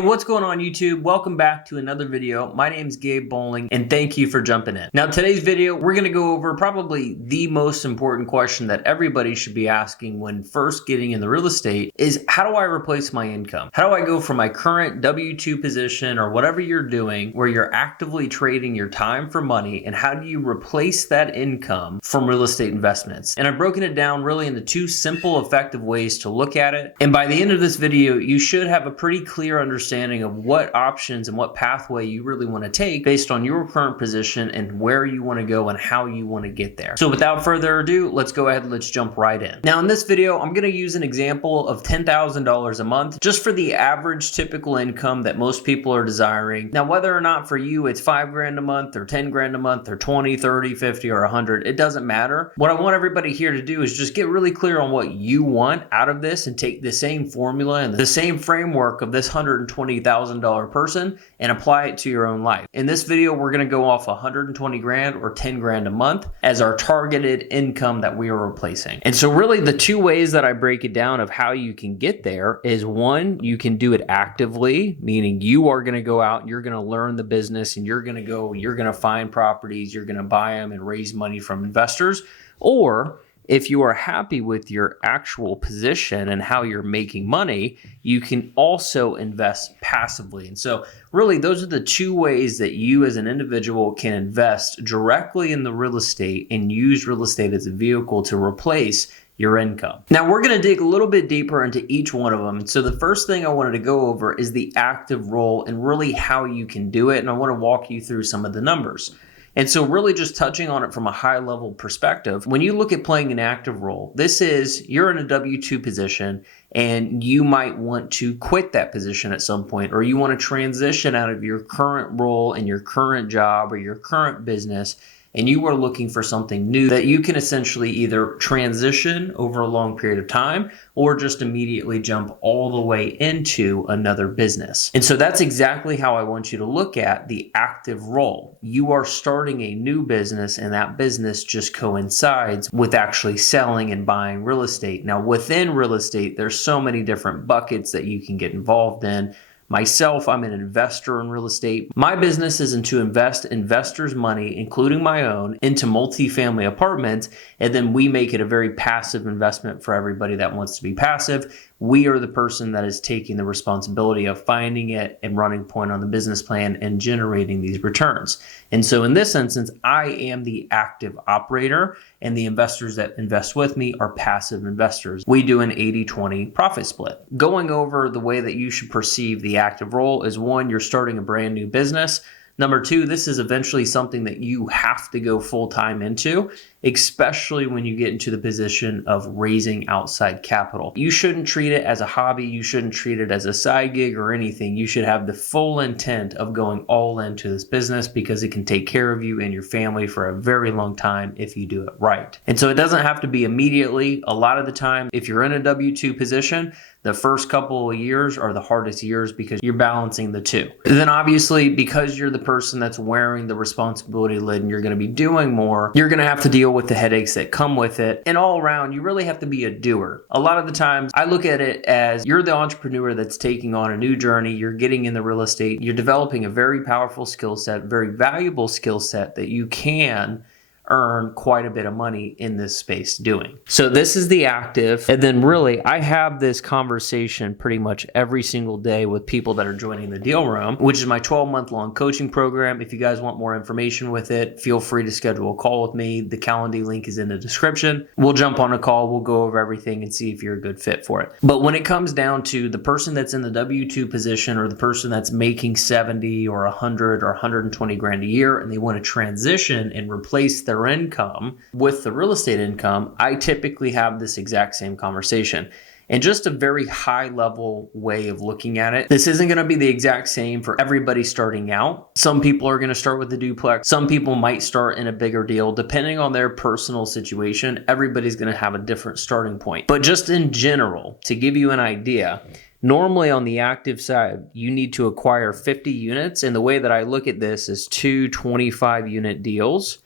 Hey, what's going on YouTube? Welcome back to another video. My name is Gabe Bowling and thank you for jumping in. Now today's video, we're going to go over probably the most important question that everybody should be asking when first getting in the real estate is how do I replace my income? How do I go from my current W-2 position or whatever you're doing where you're actively trading your time for money, and how do you replace that income from real estate investments? And I've broken it down really into two simple, effective ways to look at it. And by the end of this video, you should have a pretty clear understanding of what options and what pathway you really want to take based on your current position and where you want to go and how you want to get there. So without further ado, let's go ahead and let's jump right in. Now in this video, I'm going to use an example of $10,000 a month just for the average typical income that most people are desiring. Now whether or not for you it's 5 grand a month or 10 grand a month or 20, 30, 50 or 100, it doesn't matter. What I want everybody here to do is just get really clear on what you want out of this and take the same formula and the same framework of this $120,000 person and apply it to your own life. In this video, we're going to go off 120 grand or 10 grand a month as our targeted income that we are replacing. And so really the two ways that I break it down of how you can get there is one, you can do it actively, meaning you are going to go out, you're going to learn the business and you're going to find properties, you're going to buy them and raise money from investors. Or if you are happy with your actual position and how you're making money, you can also invest passively. And so really those are the two ways that you as an individual can invest directly in the real estate and use real estate as a vehicle to replace your income. Now we're going to dig a little bit deeper into each one of them. And so the first thing I wanted to go over is the active role and really how you can do it. And I want to walk you through some of the numbers. And so really just touching on it from a high level perspective, when you look at playing an active role, this is you're in a W-2 position and you might want to quit that position at some point, or you want to transition out of your current role in your current job or your current business, and you are looking for something new that you can essentially either transition over a long period of time or just immediately jump all the way into another business. And so that's exactly how I want you to look at the active role. You are starting a new business and that business just coincides with actually selling and buying real estate. Now within real estate, there's so many different buckets that you can get involved in. Myself, I'm an investor in real estate. My business is to invest investors' money, including my own, into multifamily apartments, and then we make it a very passive investment for everybody that wants to be passive. We are the person that is taking the responsibility of finding it and running point on the business plan and generating these returns. And so in this instance, I am the active operator and the investors that invest with me are passive investors. We do an 80-20 profit split. Going over the way that you should perceive the active role is one, you're starting a brand new business. Number two, this is eventually something that you have to go full-time into, especially when you get into the position of raising outside capital. You shouldn't treat it as a hobby. You shouldn't treat it as a side gig or anything. You should have the full intent of going all into this business because it can take care of you and your family for a very long time if you do it right. And so it doesn't have to be immediately. A lot of the time, if you're in a W-2 position, the first couple of years are the hardest years because you're balancing the two. And then obviously, because you're the person that's wearing the responsibility lid and you're going to be doing more, you're going to have to deal with the headaches that come with it. And all around, you really have to be a doer. A lot of the times, I look at it as you're the entrepreneur that's taking on a new journey. You're getting in the real estate. You're developing a very powerful skill set, very valuable skill set that you can earn quite a bit of money in this space doing. So this is the active. And then really, I have this conversation pretty much every single day with people that are joining the Deal Room, which is my 12-month-long coaching program. If you guys want more information with it, feel free to schedule a call with me. The Calendly link is in the description. We'll jump on a call. We'll go over everything and see if you're a good fit for it. But when it comes down to the person that's in the W-2 position or the person that's making 70 or 100 or 120 grand a year and they want to transition and replace their income with the real estate income, I typically have this exact same conversation. And just a very high level way of looking at it, this isn't going to be the exact same for everybody starting out. Some people are going to start with the duplex. Some people might start in a bigger deal. Depending on their personal situation, everybody's going to have a different starting point. But just in general, to give you an idea, normally on the active side, you need to acquire 50 units. And the way that I look at this is two 25-unit deals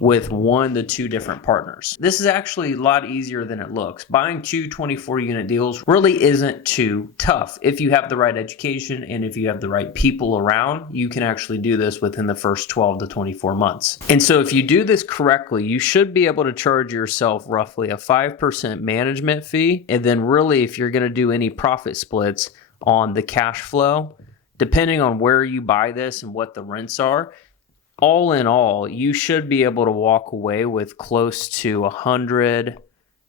with 1 to 2 different partners. This is actually a lot easier than it looks. Buying 2 24-unit deals really isn't too tough. If you have the right education and if you have the right people around, you can actually do this within the first 12 to 24 months. And so if you do this correctly, you should be able to charge yourself roughly a 5% management fee. And then really, if you're going to do any profit splits on the cash flow, depending on where you buy this and what the rents are, all in all, you should be able to walk away with close to $100,000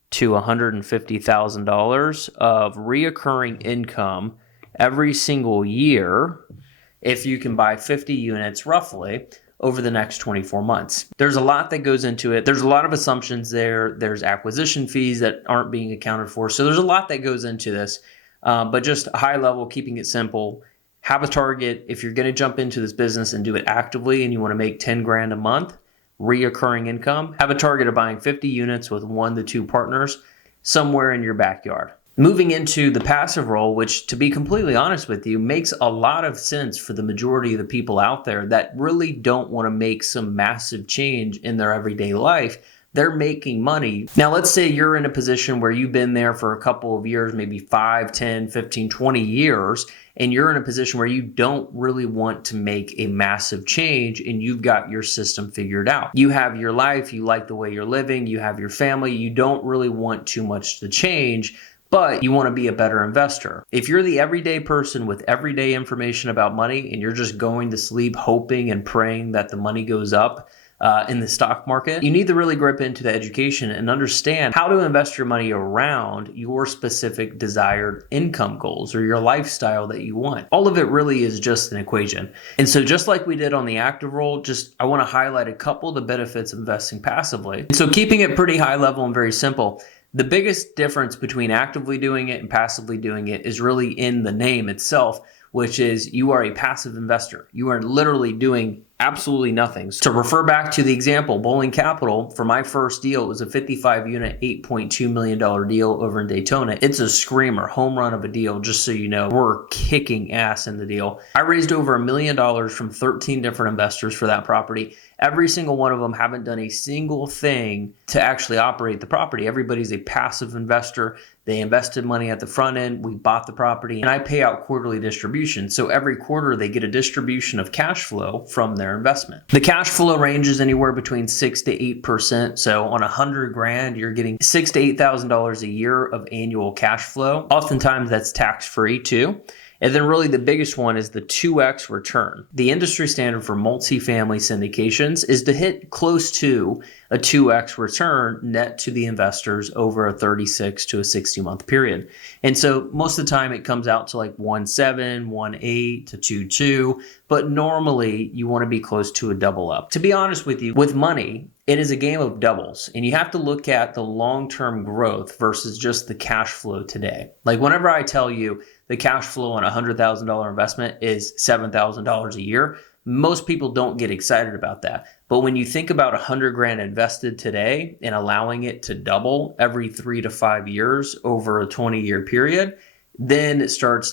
to $150,000 of reoccurring income every single year if you can buy 50 units roughly over the next 24 months. There's a lot that goes into it. There's a lot of assumptions there. There's acquisition fees that aren't being accounted for. So there's a lot that goes into this, but just a high level, keeping it simple. Have a target. If you're going to jump into this business and do it actively and you want to make 10 grand a month, reoccurring income, have a target of buying 50 units with 1 to 2 partners somewhere in your backyard. Moving into the passive role, which to be completely honest with you, makes a lot of sense for the majority of the people out there that really don't want to make some massive change in their everyday life. They're making money. Now, let's say you're in a position where you've been there for a couple of years, maybe 5, 10, 15, 20 years, and you're in a position where you don't really want to make a massive change and you've got your system figured out. You have your life, you like the way you're living, you have your family, you don't really want too much to change, but you want to be a better investor. If you're the everyday person with everyday information about money and you're just going to sleep hoping and praying that the money goes up, in the stock market, you need to really grip into the education and understand how to invest your money around your specific desired income goals or your lifestyle that you want. All of it really is just an equation. And so just like we did on the active role, I want to highlight a couple of the benefits of investing passively. And so keeping it pretty high level and very simple, the biggest difference between actively doing it and passively doing it is really in the name itself, which is you are a passive investor. You are literally doing absolutely nothing. So to refer back to the example, Bowling Capital, for my first deal, it was a 55 unit, $8.2 million deal over in Daytona. It's a screamer, home run of a deal, just so you know. We're kicking ass in the deal. I raised over $1 million from 13 different investors for that property. Every single one of them haven't done a single thing to actually operate the property. Everybody's a passive investor. They invested money at the front end. We bought the property and I pay out quarterly distribution. So every quarter they get a distribution of cash flow from their investment. The cash flow ranges anywhere between 6 to 8%. So on 100 grand, you're getting $6,000 to $8,000 a year of annual cash flow. Oftentimes that's tax free too. And then really the biggest one is the 2x return. The industry standard for multifamily syndications is to hit close to a 2x return net to the investors over a 36 to a 60 month period. And so most of the time it comes out to like 1.7, 1.8 to 2.2, but normally you want to be close to a double up. To be honest with you, with money, it is a game of doubles, and you have to look at the long-term growth versus just the cash flow today. Like whenever I tell you the cash flow on a $100,000 investment is $7,000 a year, most people don't get excited about that. But when you think about 100 grand invested today and allowing it to double every 3 to 5 years over a 20-year period, then it starts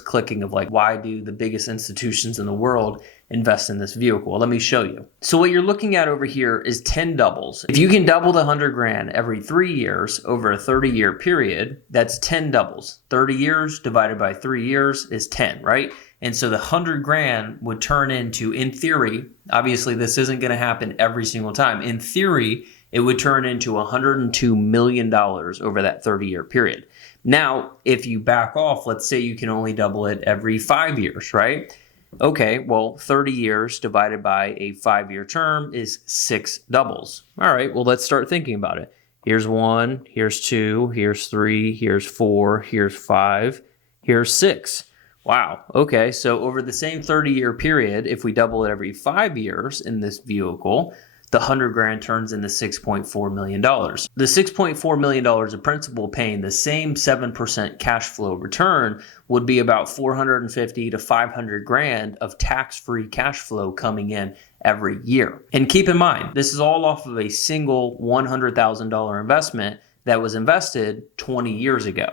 clicking of like, why do the biggest institutions in the world invest in this vehicle? Well, let me show you. So what you're looking at over here is 10 doubles. If you can double the 100 grand every 3 years over a 30-year period, that's 10 doubles. 30 years divided by 3 years is 10, right? And so the 100 grand would turn into, in theory, obviously this isn't going to happen every single time. In theory, it would turn into $102 million over that 30-year period. Now, if you back off, let's say you can only double it every 5 years, right? Okay, well, 30 years divided by a 5-year term is 6 doubles. All right, well, let's start thinking about it. Here's 1, here's 2, here's 3, here's 4, here's 5, here's 6. Wow, okay, so over the same 30-year period, if we double it every 5 years in this vehicle, the 100 grand turns into $6.4 million. The $6.4 million of principal paying the same 7% cash flow return would be about 450 to 500 grand of tax-free cash flow coming in every year. And keep in mind, this is all off of a single $100,000 investment that was invested 20 years ago.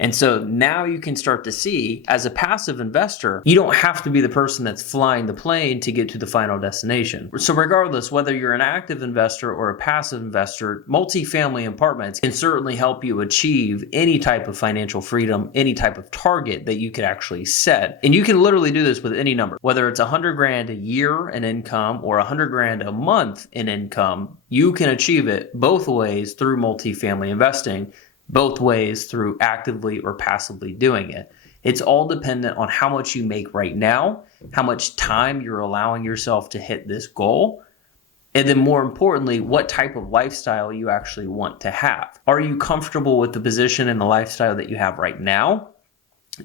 And so now you can start to see, as a passive investor, you don't have to be the person that's flying the plane to get to the final destination. So regardless, whether you're an active investor or a passive investor, multifamily apartments can certainly help you achieve any type of financial freedom, any type of target that you could actually set. And you can literally do this with any number, whether it's 100 grand a year in income or 100 grand a month in income, you can achieve it both ways through multifamily investing, both ways through actively or passively doing it. It's all dependent on how much you make right now, how much time you're allowing yourself to hit this goal, and then more importantly, what type of lifestyle you actually want to have. Are you comfortable with the position and the lifestyle that you have right now?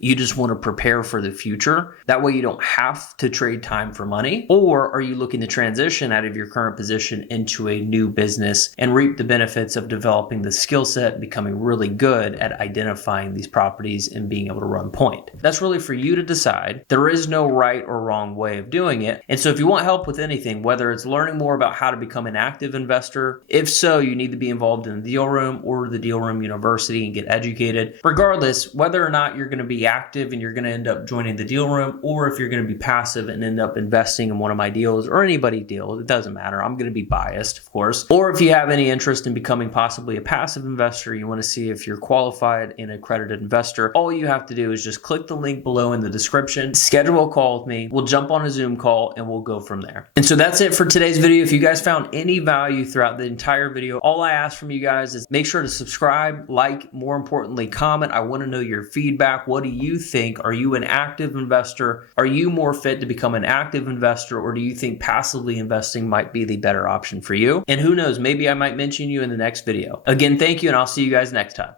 You just want to prepare for the future. That way you don't have to trade time for money. Or are you looking to transition out of your current position into a new business and reap the benefits of developing the skill set, becoming really good at identifying these properties and being able to run point? That's really for you to decide. There is no right or wrong way of doing it. And so if you want help with anything, whether it's learning more about how to become an active investor, if so, you need to be involved in the Deal Room or the Deal Room University and get educated. Regardless, whether or not you're going to be active and you're going to end up joining the Deal Room, or if you're going to be passive and end up investing in one of my deals or anybody deal, it doesn't matter. I'm going to be biased, of course. Or if you have any interest in becoming possibly a passive investor, you want to see if you're qualified and accredited investor, all you have to do is just click the link below in the description, schedule a call with me. We'll jump on a Zoom call and we'll go from there. And so that's it for today's video. If you guys found any value throughout the entire video, all I ask from you guys is make sure to subscribe, like, more importantly, comment. I want to know your feedback. What do you think? Are you an active investor? Are you more fit to become an active investor, or do you think passively investing might be the better option for you? And who knows, maybe I might mention you in the next video. Again, thank you, and I'll see you guys next time.